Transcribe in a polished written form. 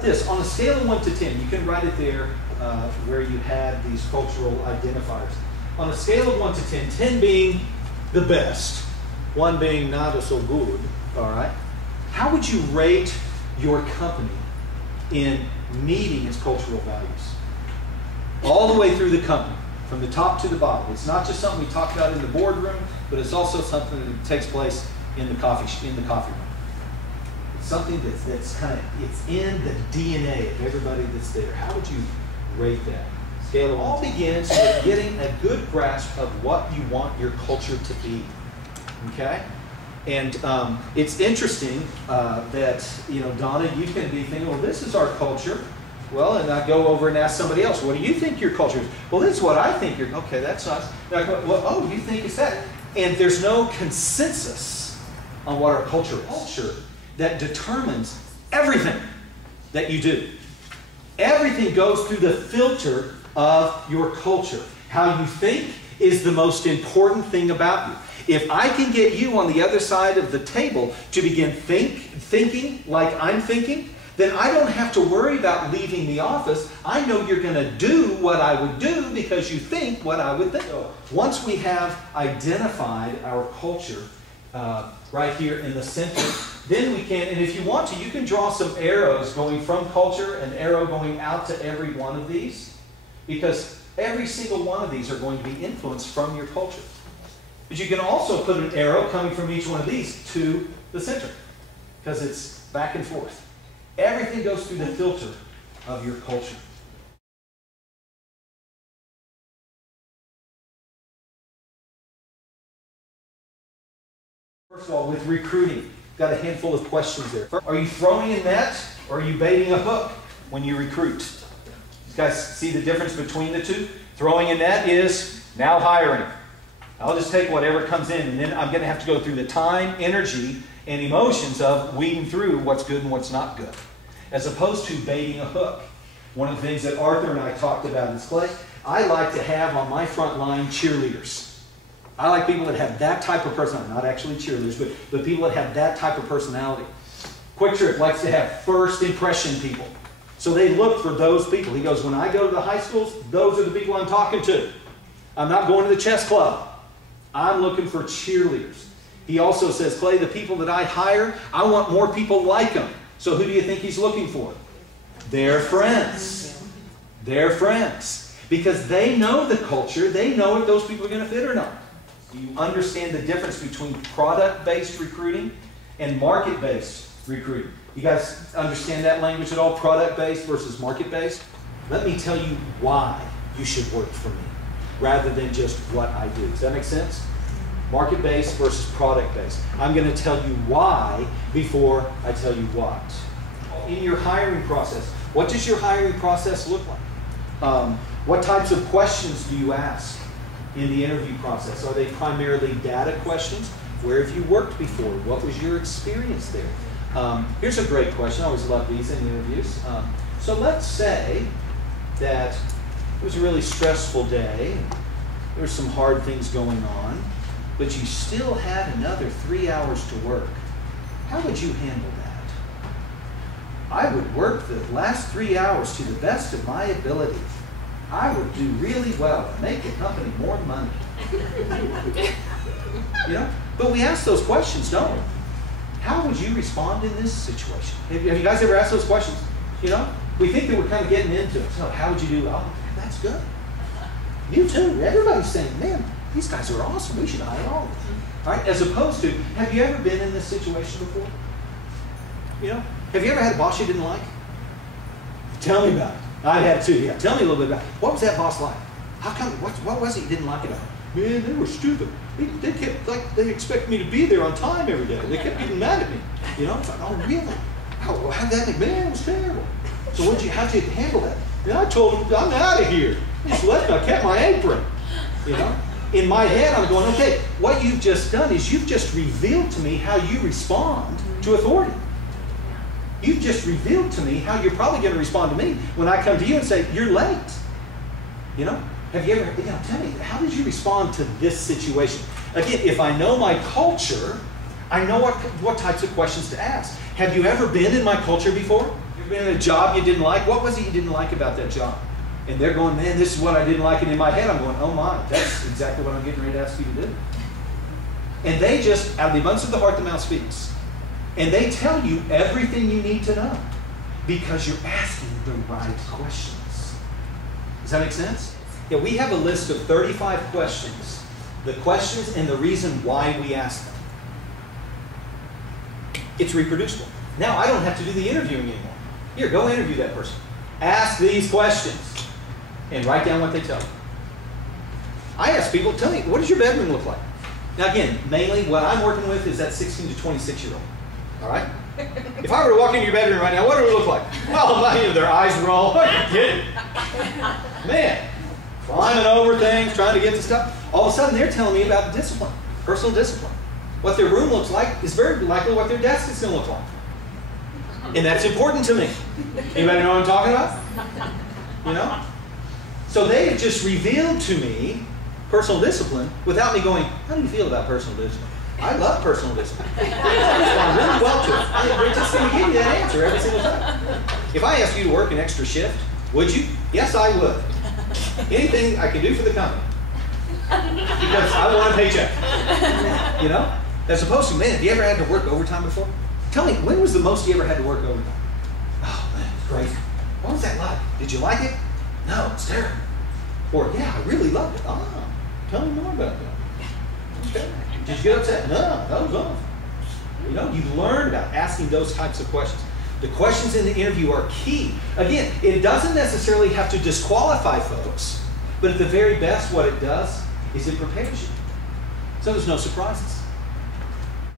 This, on a scale of 1 to 10, you can write it there where you had these cultural identifiers. On a scale of 1 to 10, 10 being the best, 1 being not so good, all right? How would you rate your company in meeting its cultural values? All the way through the company, from the top to the bottom. It's not just something we talk about in the boardroom, but it's also something that takes place in the coffee room. It's something that's kind of, it's in the DNA of everybody that's there. How would you rate that? Scale of all begins with getting a good grasp of what you want your culture to be. Okay? And it's interesting that, you know, Donna, you can be thinking, well, this is our culture. Well, and I go over and ask somebody else, what do you think your culture is? Well, this is what I think your, okay, that's us. And I go, well, oh, you think it's that. And there's no consensus on what our culture is. Culture that determines everything that you do. Everything goes through the filter of your culture. How you think is the most important thing about you. If I can get you on the other side of the table to begin thinking like I'm thinking, then I don't have to worry about leaving the office. I know you're going to do what I would do because you think what I would think. So once we have identified our culture right here in the center, then we can, and if you want to, you can draw some arrows going from culture, an arrow going out to every one of these, because every single one of these are going to be influenced from your culture. But you can also put an arrow coming from each one of these to the center, because it's back and forth. Everything goes through the filter of your culture. First of all, with recruiting, got a handful of questions there. Are you throwing a net or are you baiting a hook when you recruit? You guys see the difference between the two? Throwing a net is now hiring. I'll just take whatever comes in, and then I'm going to have to go through the time, energy, and emotions of weeding through what's good and what's not good. As opposed to baiting a hook. One of the things that Arthur and I talked about is, Clay, I like to have on my front line cheerleaders. I like people that have that type of personality. Not actually cheerleaders, but people that have that type of personality. Quick Trip likes to have first impression people. So they look for those people. He goes, when I go to the high schools, those are the people I'm talking to. I'm not going to the chess club. I'm looking for cheerleaders. He also says, Clay, the people that I hire, I want more people like them. So who do you think he's looking for? Their friends. Their friends. Because they know the culture. They know if those people are going to fit or not. Do you understand the difference between product-based recruiting and market-based recruiting? You guys understand that language at all? Product-based versus market-based? Let me tell you why you should work for me, rather than just what I do. Does that make sense? Market-based versus product-based. I'm going to tell you why before I tell you what. In your hiring process, what does your hiring process look like? What types of questions do you ask in the interview process? Are they primarily data questions? Where have you worked before? What was your experience there? Here's a great question. I always love these in interviews. So let's say that it was a really stressful day. There were some hard things going on, but you still had another 3 hours to work. How would you handle that? I would work the last 3 hours to the best of my ability. I would do really well and make the company more money. You know? But we ask those questions, don't we? How would you respond in this situation? Have you guys ever asked those questions? You know? We think that we're kind of getting into it. So how would you do? Oh, that's good. You too. Everybody's saying, man, these guys are awesome. We should hire all of them. All right? As opposed to, have you ever been in this situation before? You know? Have you ever had a boss you didn't like? Tell me about it. I had too, yeah. Tell me a little bit about it. What was that boss like? How come, what was it you didn't like about it? Man, they were stupid. They kept, like, they expect me to be there on time every day. They kept getting mad at me. You know? It's like, oh, really? How'd that make? Man, it was terrible. So how'd you handle that? And I told him, I'm out of here. I just left, I kept my apron. You know? In my head, I'm going, okay, what you've just done is you've just revealed to me how you respond to authority. You've just revealed to me how you're probably going to respond to me when I come to you and say, you're late. You know? Have you ever, tell me, how did you respond to this situation? Again, if I know my culture, I know what types of questions to ask. Have you ever been in my culture before? You've been in a job you didn't like? What was it you didn't like about that job? And they're going, man, this is what I didn't like. And in my head, I'm going, oh my, that's exactly what I'm getting ready to ask you to do. And they just, out of the abundance of the heart, the mouth speaks. And they tell you everything you need to know because you're asking the right questions. Does that make sense? Yeah, we have a list of 35 questions. The questions and the reason why we ask them. It's reproducible. Now I don't have to do the interviewing anymore. Here, go interview that person. Ask these questions and write down what they tell you. I ask people, tell me, what does your bedroom look like? Now again, mainly what I'm working with is that 16 to 26-year-old. All right? If I were to walk into your bedroom right now, what do it look like? Well, their eyes roll. What are you kidding? Man, climbing over things, trying to get to stuff. All of a sudden, they're telling me about discipline, personal discipline. What their room looks like is very likely what their desk is going to look like. And that's important to me. Anybody know what I'm talking about? You know? So they have just revealed to me personal discipline without me going, how do you feel about personal discipline? I love personal discipline. I respond really well to it. They're just going to give you that answer every single time. If I asked you to work an extra shift, would you? Yes, I would. Anything I can do for the company. Because I want a paycheck. You know? As opposed to, man, have you ever had to work overtime before? Tell me, when was the most you ever had to work overtime? Oh, man, it's crazy. What was that like? Did you like it? No, it's terrible. Or, yeah, I really loved it. Oh, tell me more about that. Okay. Did you get upset? No, that was awesome. You know, you've learned about asking those types of questions. The questions in the interview are key. Again, it doesn't necessarily have to disqualify folks, but at the very best, what it does is it prepares you. So there's no surprises.